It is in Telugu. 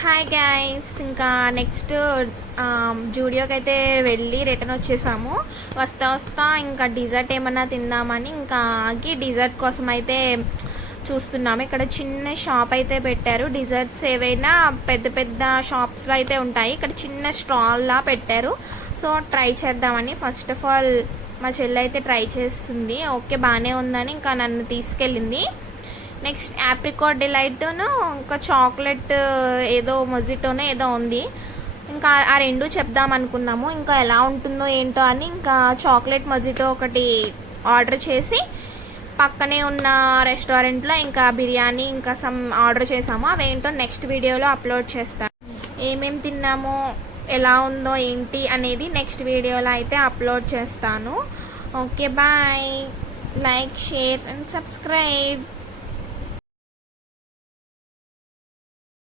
హాయ్ గైస్, ఇంకా నెక్స్ట్ జూడియోకి అయితే వెళ్ళి రిటర్న్ వచ్చేసాము. వస్తా వస్తా ఇంకా డిజర్ట్ ఏమన్నా తిందామని ఇంకా ఆగి డిజర్ట్ కోసం అయితే చూస్తున్నాము. ఇక్కడ చిన్న షాప్ అయితే పెట్టారు. డిజర్ట్స్ ఏవైనా పెద్ద పెద్ద షాప్స్లో అయితే ఉంటాయి, ఇక్కడ చిన్న స్టాల్లా పెట్టారు. సో ట్రై చేద్దామని ఫస్ట్ ఆఫ్ ఆల్ మా చెల్లి అయితే ట్రై చేస్తుంది. ఓకే బాగానే ఉందని ఇంకా నన్ను తీసుకెళ్ళింది. నెక్స్ట్ ఆప్రికాట్ డిలైట్ను ఇంకా చాక్లెట్ ఏదో మొజిటోనో ఏదో ఉంది. ఇంకా ఆ రెండు చెప్దాం అనుకున్నాము. ఇంకా ఎలా ఉంటుందో ఏంటో అని ఇంకా చాక్లెట్ మొజిటో ఒకటి ఆర్డర్ చేసి పక్కనే ఉన్న రెస్టారెంట్లో ఇంకా బిర్యానీ ఇంకా సమ్ ఆర్డర్ చేసాము. అవేంటో నెక్స్ట్ వీడియోలో అప్లోడ్ చేస్తాను. ఏమేమి తిన్నామో ఎలా ఉందో ఏంటి అనేది నెక్స్ట్ వీడియోలో అయితే అప్లోడ్ చేస్తాను. Okay bye, like, share and subscribe.